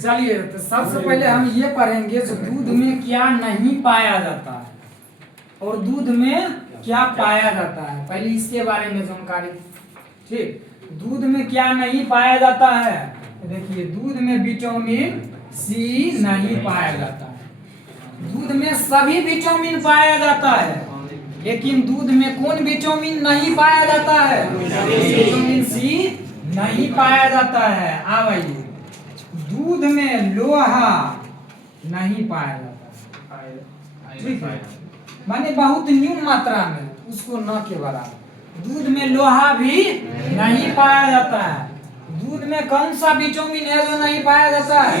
चलिए, तो सबसे पहले हम ये पढ़ेंगे जो दूध में क्या नहीं पाया जाता है और दूध में क्या पाया जाता है। पहले इसके बारे में जानकारी। ठीक, दूध में क्या नहीं पाया जाता है। देखिए, दूध में विटामिन सी नहीं पाया जाता है। दूध में सभी विटामिन पाया जाता है, लेकिन दूध में कौन विटामिन नहीं पाया जाता है? विटामिन सी नहीं पाया जाता है। आ भाई, दूध में लोहा नहीं पाया जाता है। ठीक है, माने बहुत न्यून मात्रा में, उसको न के बराबर। दूध में लोहा भी नहीं पाया जाता है। दूध में कौन सा विटामिन है जो नहीं पाया जाता है?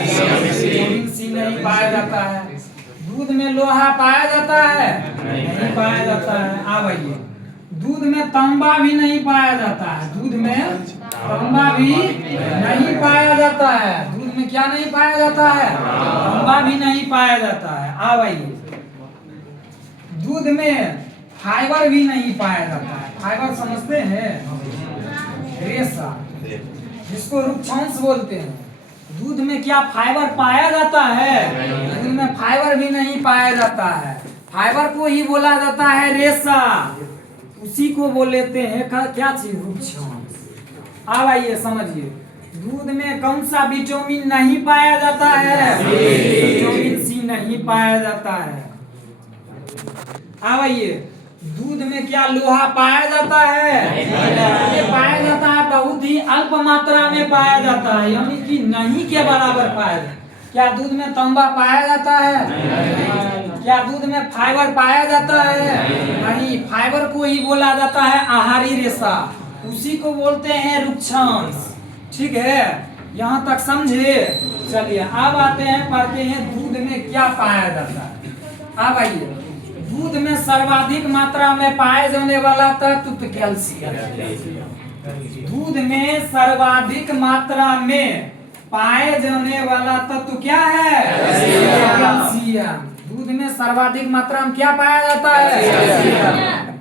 विटामिन सी नहीं पाया जाता है। दूध में लोहा पाया जाता है? नहीं पाया जाता है। आ भाई, दूध में तांबा भी नहीं पाया जाता है। दूध में तांबा भी नहीं पाया जाता है। दूध में क्या नहीं पाया जाता है? तांबा भी नहीं पाया जाता है। आ भाई, दूध में फाइबर भी नहीं पाया जाता है। फाइबर समझते हैं? रेशा, जिसको रुक्षांश बोलते हैं। दूध में क्या फाइबर पाया जाता है? दूध में फाइबर भी नहीं पाया जाता है। फाइबर को ही बोला जाता है रेशा, उसी को बोल लेते हैं क्या चीज? रुक्षांश। अब आइए समझिए, दूध में कौन सा विटामिन नहीं पाया जाता है? विटामिन सी नहीं पाया जाता है। अब आइए, दूध में क्या लोहा पाया जाता है? ये पाया जाता है, बहुत ही अल्प मात्रा में पाया जाता है, यानी कि नहीं के बराबर पाया जाता है। क्या दूध में तांबा पाया जाता है? क्या दूध में फाइबर पाया जाता है? नहीं, फाइबर को ही बोला जाता है आहारी रेशा, उसी को बोलते हैं रुक्षांश। ठीक है, यहाँ तक समझे? चलिए, अब आते हैं, पढ़ते हैं दूध में क्या पाया जाता है। अब आइए, दूध में सर्वाधिक मात्रा में पाए जाने वाला तत्व कैल्शियम। दूध में सर्वाधिक मात्रा में पाए जाने वाला तत्व क्या है? कैल्शियम। दूध में सर्वाधिक मात्रा में क्या पाया जाता है?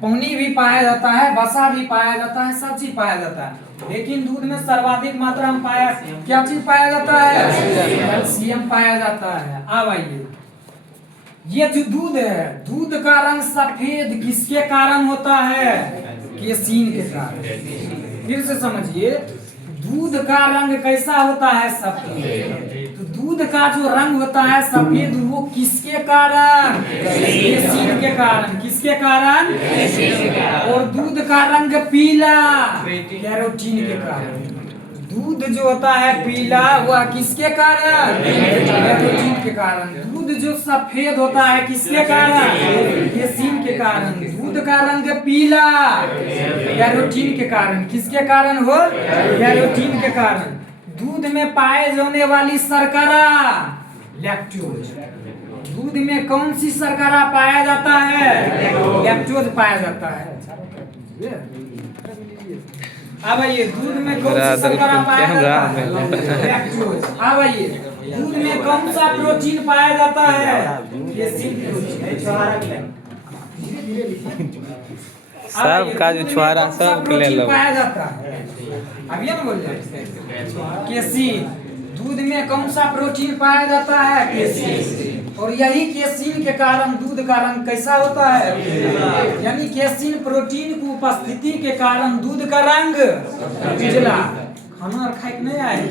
पानी भी पाया जाता है, वसा भी पाया जाता है, सब चीज पाया जाता है, लेकिन दूध में सर्वाधिक मात्रा में पाया क्या चीज पाया जाता है? कैल्शियम पाया जाता है। अब आइए, ये जो दूध है, दूध का रंग सफेद किसके कारण होता है? केसीन के कारण। फिर से समझिए, दूध का रंग कैसा होता है? सफेद। तो दूध का जो रंग होता है सफेद, वो किसके कारण? केसीन के कारण। किसके कारण? और दूध का रंग पीला, कैरोटीन के कारण। दूध जो होता है पीला, वह किसके कारण? कैरोटीन के कारण। दूध जो सफेद होता है किसके कारण? केसीन के कारण। दूध का रंग पीला, कैरोटीन के कारण। किसके कारण हो? कैरोटीन के कारण। दूध में पाए जाने वाली शर्करा लैक्टोज। दूध में कौन सी शर्करा पाया जाता है? लैक्टोज पाया जाता है। अब आइए, दूध में कौन सी शर्करा पाया जाता है? लैक्टोज। अब आइए, दूध में कौन सा प्रोटीन पाया जाता है? सब का जो छुआरा सब ले लो पाया जाता है। अब ये ना बोल रहे केसीन। दूध में कौन सा प्रोटीन पाया जाता है? केसीन। और यही केसीन के कारण दूध का रंग कैसा होता है? यानी केसीन प्रोटीन की उपस्थिति के कारण दूध का रंग उजला। खाना और खाए नहीं आए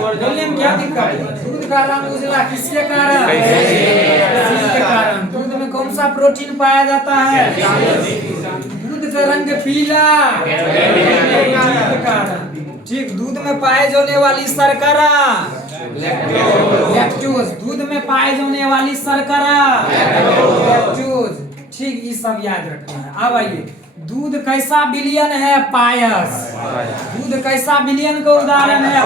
बोलने में क्या दिक्कत है? दूध का रंग उजला किसके कारण? केसीन के कारण। दूध में कौन सा प्रोटीन पाया जाता है? दूध का रंग पीला के कारण। ठीक, दूध में पाए जाने वाली शर्करा लैक्टोज। दूध में पाए जाने वाली शर्करा लैक्टोज। ठीक, ये सब याद रखना है। अब आइए, दूध कैसा विलयन है? पायस। दूध कैसा विलयन का उदाहरण है?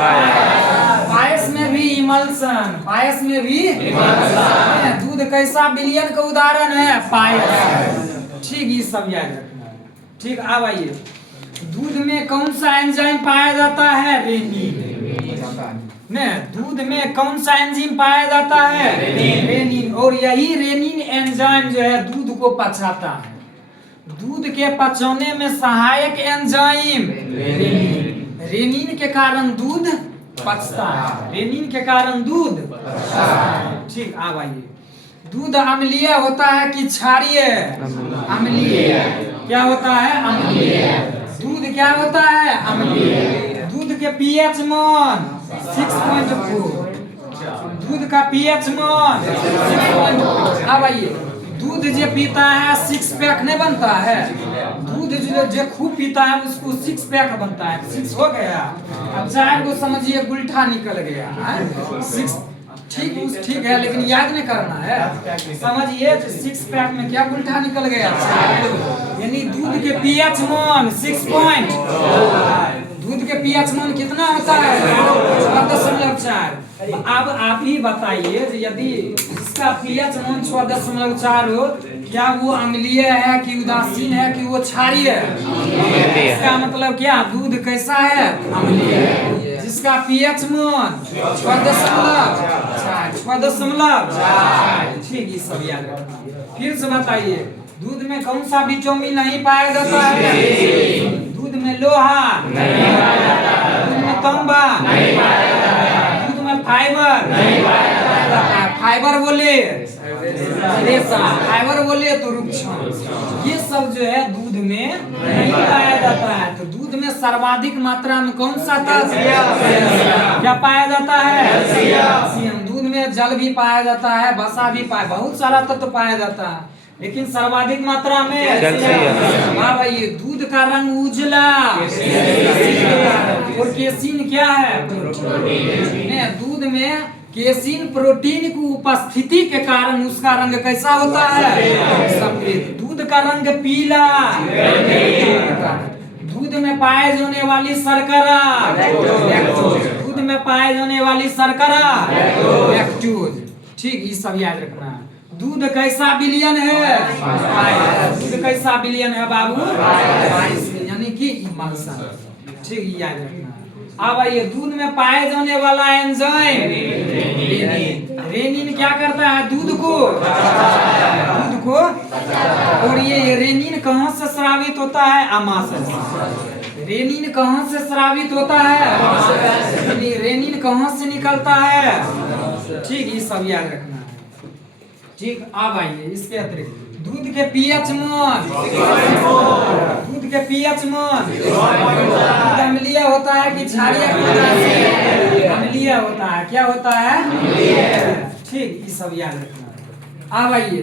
पायस में भी इमल्सन। पायस में भी दूध कैसा विलयन का उदाहरण है? पायस। ठीक, ये सब याद रखना है। ठीक, अब आइए, दूध में कौन सा एंजाइम पाया जाता है? रेनिन। दूध में कौन सा एंजाइम पाया जाता है? रेनिन। और यही रेनिन एंजाइम जो है दूध को पचाता है। दूध के पचने में सहायक एंजाइम रेनिन के कारण दूध पचता है। रेनिन के कारण दूध ठीक। अब आइए, दूध अम्लीय होता है कि क्षारीय? अम्लीय। क्या होता है? अम्लीय। दूध क्या होता है? अम्लीय। दूध के पीएच मान 6.4। दूध का पीएच मान 6.4। अब आइए, दूध जो पीता है 6 पैक नहीं बनता है। दूध जो खूब पीता है उसको 6 पैक बनता है। 6 हो गया। अब 4 को समझिए गुलठा निकल गया है। 6 ठीक है, लेकिन याद नहीं करना है। समझिए 6 पैक में क्या गुलठा निकल गया, यानी दूध के पीएच मान 6 दूध के पीएच मान कितना होता है? 6.4। अब आप ही बताइए, यदि इसका पीएच मान 6.4 हो, क्या वो अम्लीय है कि उदासीन है कि वो क्षारीय है? इसका मतलब क्या, दूध कैसा है? अम्लीय। जिसका पीएच मान 6.4 ठीक, ये सब याद रखना। फिर से बताइए, दूध में कौन सा विटामिन नहीं पाया जाता है? दूध में लोहा नहीं पाया जाता है। दूध में तांबा नहीं पाया जाता है। दूध में फाइबर नहीं पाया जाता है। फाइबर बोले रेशा, फाइबर बोले तो रुक्षण, ये सब जो है दूध में नहीं पाया जाता है। तो दूध में सर्वाधिक मात्रा में कौन सा तत्व क्या पाया जाता है? कैल्शियम। दूध में जल भी पाया जाता है, वसा भी पाया, बहुत सारा तत्व पाया जाता है, लेकिन सर्वाधिक मात्रा में कैल्शियम। हाँ भाई, ये दूध का रंग उजला और केसीन क्या है? प्रोटीन। दूध में केसीन प्रोटीन की उपस्थिति के कारण उसका रंग कैसा होता है? सफेद। दूध का रंग पीला। दूध में पाए जाने वाली शर्करा दूध में पाए जाने वाली शर्करा लैक्टोज ठीक, ये सब याद रखना है। दूध कैसा विलयन है? दूध कैसा विलयन है बाबू? 22 यानी कि ठीक, याद रखना है। अब आइए, दूध में पाए जाने वाला एंजाइम रेनिन क्या करता है? दूध को और ये रेनिन कहाँ से स्रावित होता है? आमाशय। रेनिन कहाँ से स्रावित होता है? रेनिन कहाँ से निकलता है? ठीक, ये सब याद रखना है। ठीक, अब आइए, इसके अतिरिक्त दूध के पीएच मान अम्लीय होता है कि क्षारीय? अम्लीय होता है। क्या होता है? ठीक, ये सब याद रखना। अब आइए,